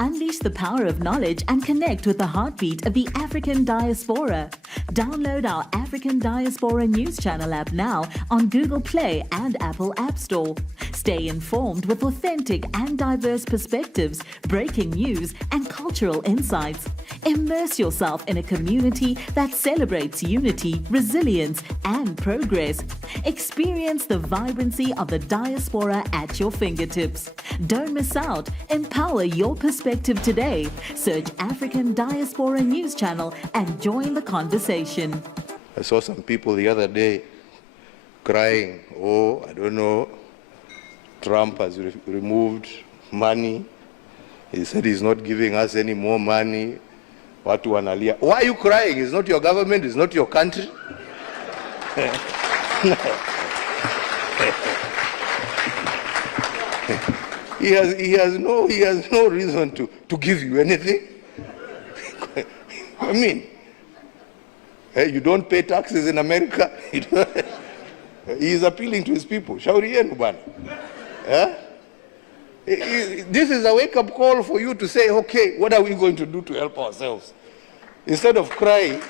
Unleash the power of knowledge and connect with the heartbeat of the African diaspora. Download our African Diaspora News Channel app now on Google Play and Apple App Store. Stay informed with authentic and diverse perspectives, breaking news, and cultural insights. Immerse yourself in a community that celebrates unity, resilience, and progress. Experience the vibrancy of the diaspora at your fingertips. Don't miss out. Empower your perspective today. Search African Diaspora News Channel and join the conversation. I saw some people the other day crying, oh, I don't know, Trump has removed money. He said he's not giving us any more money. Watu wanalia. Why are you crying? It's not your government, it's not your country. He has no reason to give you anything. I mean, you don't pay taxes in America. He is appealing to his people. Shauri yenu bwana. This is a wake-up call for you to say, okay, what are we going to do to help ourselves? Instead of crying,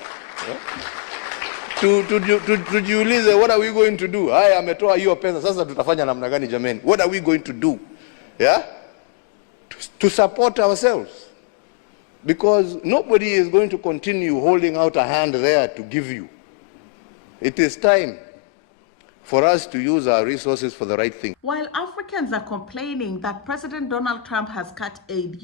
tujiulize, what are we going to do? Haya ametoa hiyo pesa, sasa tutafanya namna gani jameni? What are we going to do? Yeah? To support ourselves. Because nobody is going to continue holding out a hand there to give you. It is time for us to use our resources for the right thing. While Africans are complaining that President Donald Trump has cut aid,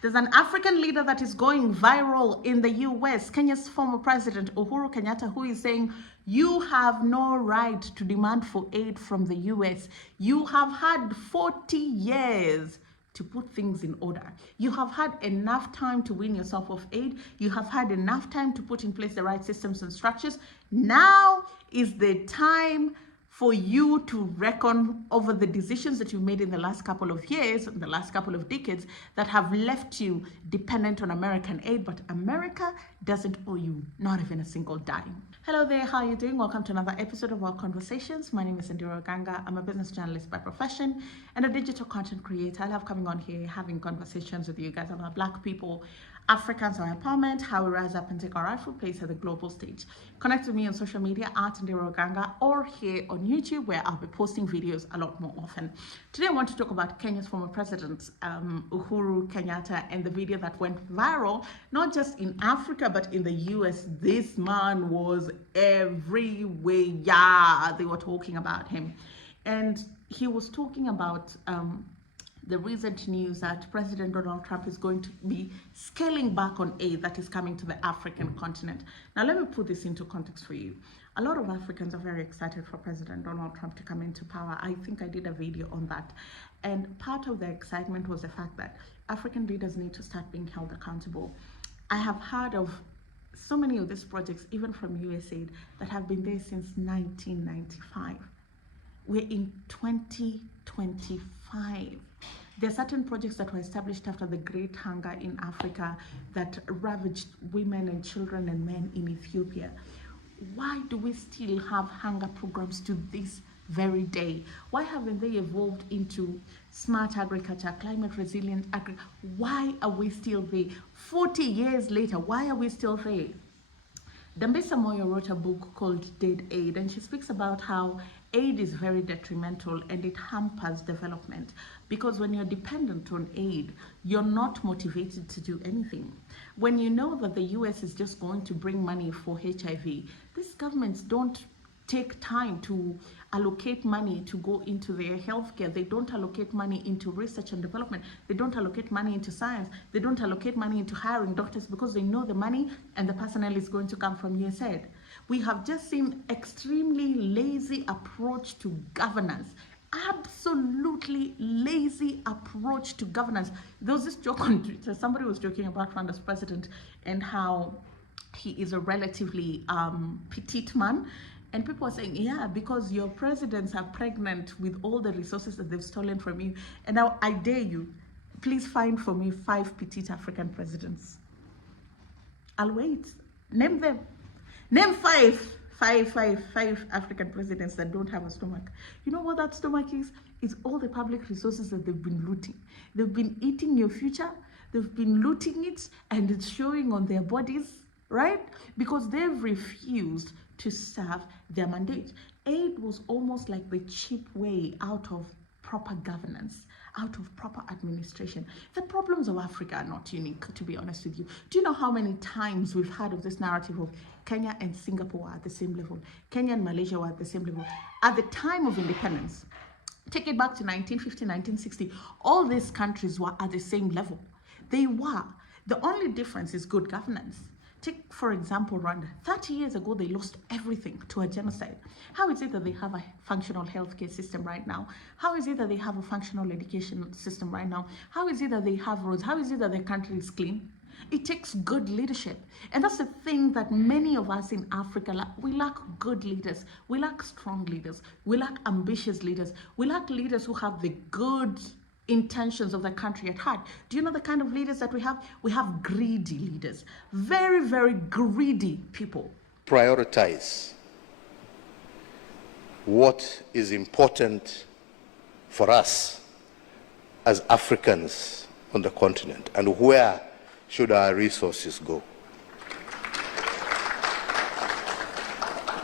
there's an African leader that is going viral in the US, Kenya's former president, Uhuru Kenyatta, who is saying, you have no right to demand for aid from the US. You have had 40 years to put things in order. You have had enough time to win yourself of aid. You have had enough time to put in place the right systems and structures. Now is the time for you to reckon over the decisions that you've made in the last couple of years, in the last couple of decades, that have left you dependent on American aid, but America doesn't owe you not even a single dime. Hello there, how are you doing? Welcome to another episode of our conversations. My name is Indira Ganga. I'm a business journalist by profession and a digital content creator. I love coming on here, having conversations with you guys about Black people, Africans, our empowerment, how we rise up and take our rightful place at the global stage. Connect with me on social media at Indira Ganga or here on YouTube, where I'll be posting videos a lot more often. Today I want to talk about Kenya's former president, Uhuru Kenyatta, and the video that went viral, not just in Africa, but in the US. This man was everywhere. Yeah, they were talking about him. And he was talking about the recent news that President Donald Trump is going to be scaling back on aid that is coming to the African continent. Now, let me put this into context for you. A lot of Africans are very excited for President Donald Trump to come into power. I think I did a video on that. And part of the excitement was the fact that African leaders need to start being held accountable. I have heard of so many of these projects, even from USAID, that have been there since 1995. We're in 2025. There are certain projects that were established after the Great Hunger in Africa that ravaged women and children and men in Ethiopia. Why do we still have hunger programs to this very day? Why haven't they evolved into smart agriculture, climate resilient agriculture? Why are we still there? 40 years later, why are we still there? Dambisa Moyo wrote a book called Dead Aid, and she speaks about how aid is very detrimental and it hampers development, because when you're dependent on aid, you're not motivated to do anything. When you know that the US is just going to bring money for HIV, these governments don't take time to allocate money to go into their healthcare. They don't allocate money into research and development. They don't allocate money into science. They don't allocate money into hiring doctors, because they know the money and the personnel is going to come from USAID. We have just seen extremely lazy approach to governance. Absolutely lazy approach to governance. There was this joke on Twitter. Somebody was joking about Rwanda's president and how he is a relatively petite man. And people are saying, yeah, because your presidents are pregnant with all the resources that they've stolen from you. And now I dare you, please find for me 5 petite African presidents. I'll wait. Name them. Name 5 five African presidents that don't have a stomach. You know what that stomach is? It's all the public resources that they've been looting. They've been eating your future. They've been looting it, and it's showing on their bodies, right? Because they've refused to serve their mandate. Aid was almost like the cheap way out of proper governance, out of proper administration. The problems of Africa are not unique, to be honest with you. Do you know how many times we've heard of this narrative of Kenya and Singapore are at the same level, Kenya and Malaysia were at the same level? At the time of independence, take it back to 1950, 1960, all these countries were at the same level. They were. The only difference is good governance. Take, for example, Rwanda. 30 years ago, they lost everything to a genocide. How is it that they have a functional healthcare system right now? How is it that they have a functional education system right now? How is it that they have roads? How is it that their country is clean? It takes good leadership. And that's the thing that many of us in Africa lack. We lack good leaders. We lack strong leaders. We lack ambitious leaders. We lack leaders who have the good intentions of the country at heart. Do you know the kind of leaders that we have? We have greedy leaders. Very, very greedy people. Prioritize what is important for us as Africans on the continent, and where should our resources go.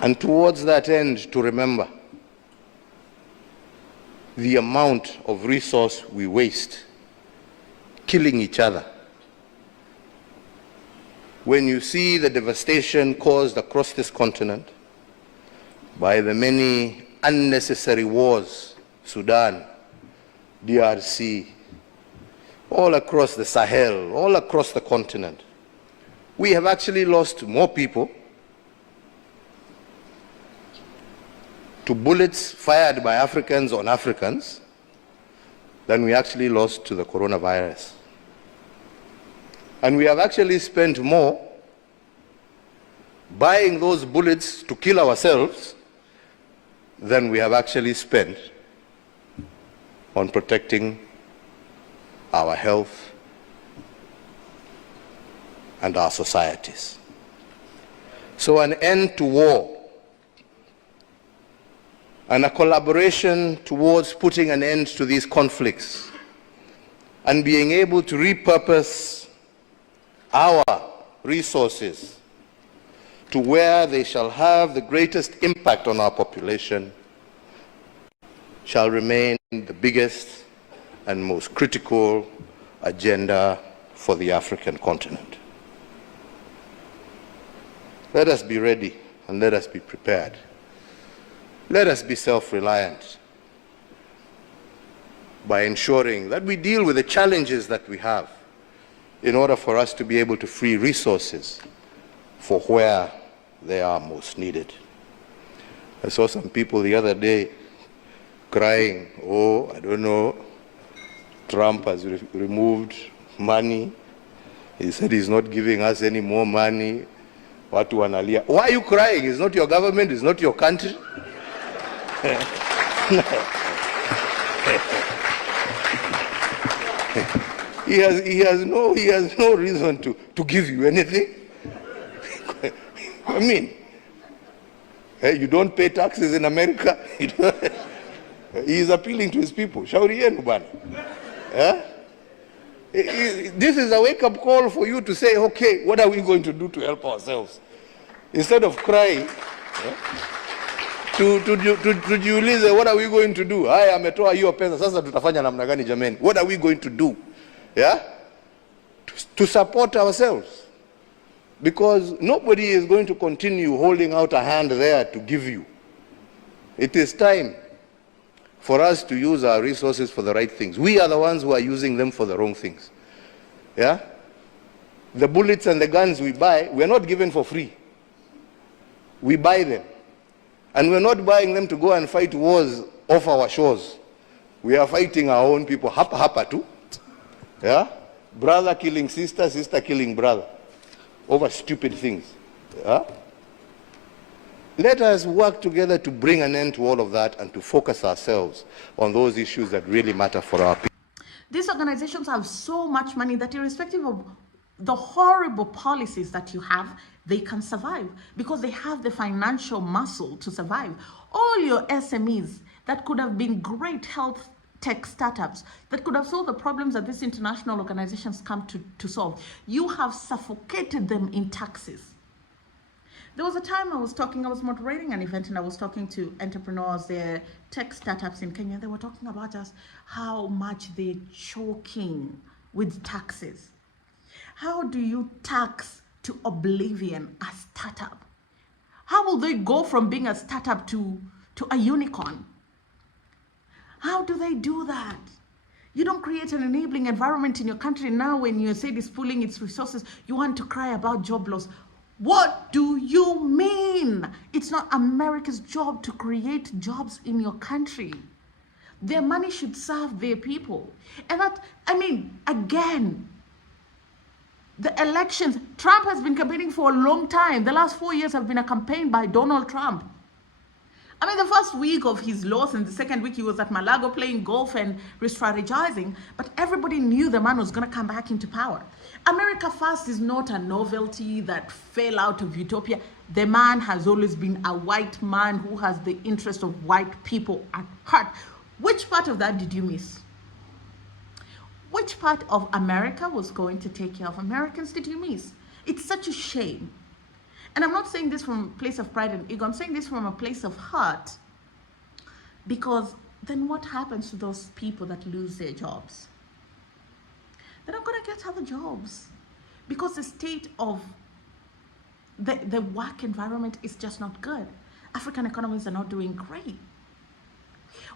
And towards that end, to remember the amount of resource we waste killing each other. When you see the devastation caused across this continent by the many unnecessary wars, Sudan, DRC, all across the Sahel, all across the continent, we have actually lost more people to bullets fired by Africans on Africans than we actually lost to the coronavirus. And we have actually spent more buying those bullets to kill ourselves than we have actually spent on protecting our health and our societies. So an end to war and a collaboration towards putting an end to these conflicts and being able to repurpose our resources to where they shall have the greatest impact on our population shall remain the biggest and most critical agenda for the African continent. Let us be ready and let us be prepared. Let us be self-reliant by ensuring that we deal with the challenges that we have in order for us to be able to free resources for where they are most needed. I saw some people the other day crying, oh, I don't know, Trump has removed money. He said he's not giving us any more money. Watu wanalia. Why are you crying? It's not your government, it's not your country. He has no reason to give you anything. I mean, you don't pay taxes in America. He is appealing to his people. Shauri yenu bana. This is a wake-up call for you to say, okay, what are we going to do to help ourselves? Instead of crying, tujiulize, what are we going to do? Haya ametoa hiyo pesa, sasa tutafanya namna gani jameni? What are we going to do? Yeah? To support ourselves. Because nobody is going to continue holding out a hand there to give you. It is time for us to use our resources for the right things. We are the ones who are using them for the wrong things. Yeah? The bullets and the guns we buy, we are not given for free. We buy them. And we're not buying them to go and fight wars off our shores. We are fighting our own people. Hapa too. Yeah? Brother killing sister, sister killing brother. Over stupid things. Yeah? Let us work together to bring an end to all of that and to focus ourselves on those issues that really matter for our people. These organizations have so much money that irrespective of the horrible policies that you have, they can survive because they have the financial muscle to survive. All your SMEs that could have been great health tech startups that could have solved the problems that these international organizations come to solve, you have suffocated them in taxes. There was a time I was moderating an event and I was talking to entrepreneurs, their tech startups in Kenya. They were talking about just how much they're choking with taxes. How do you tax to oblivion a startup? How will they go from being a startup to a unicorn? How do they do that? You don't create an enabling environment in your country. Now when USAID is pooling its resources, you want to cry about job loss. What do you mean? It's not America's job to create jobs in your country. Their money should serve their people. And that, I mean, again, the elections, Trump has been campaigning for a long time. The last 4 years have been a campaign by Donald Trump. I mean, the first week of his loss and the second week he was at Malago playing golf and re-strategizing, but everybody knew the man was going to come back into power. America First is not a novelty that fell out of utopia. The man has always been a white man who has the interest of white people at heart. Which part of that did you miss? Which part of America was going to take care of Americans did you miss? It's such a shame. And I'm not saying this from a place of pride and ego. I'm saying this from a place of heart. Because then what happens to those people that lose their jobs? They're not going to get other jobs. Because the state of the work environment is just not good. African economies are not doing great.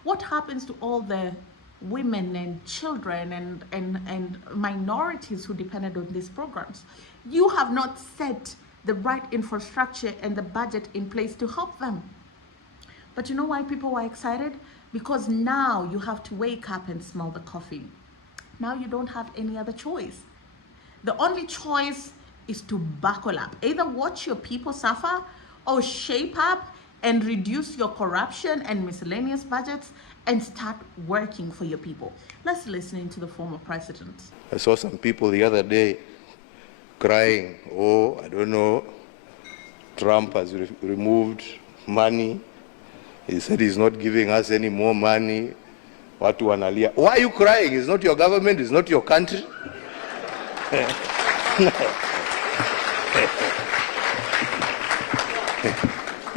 What happens to all the women and children and minorities who depended on these programs? You have not set the right infrastructure and the budget in place to help them. But you know why people were excited? Because now you have to wake up and smell the coffee. Now you don't have any other choice. The only choice is to buckle up. Either watch your people suffer or shape up and reduce your corruption and miscellaneous budgets and start working for your people. Let's listen to the former president. I saw some people the other day crying, oh, I don't know, Trump has removed money. He said he's not giving us any more money. Watu wanalia. Why are you crying? It's not your government, it's not your country.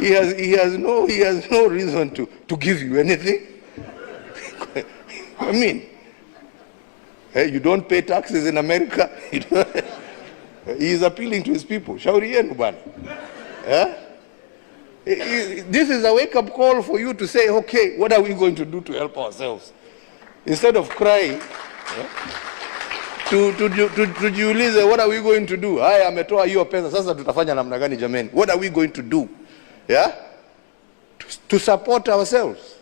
He has no reason to give you anything. I mean, hey, you don't pay taxes in America. He is appealing to his people. Shauri yenu bwana. This is a wake-up call for you to say, okay, what are we going to do to help ourselves? Instead of crying, tujiulize, what are we going to do? Haya ametoa hiyo pesa, sasa tutafanya namna gani jameni? What are we going to do? Yeah? To support ourselves.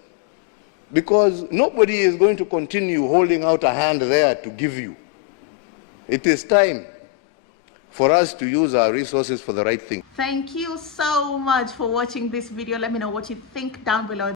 Because nobody is going to continue holding out a hand there to give you. It is time for us to use our resources for the right thing. Thank you so much for watching this video. Let me know what you think down below.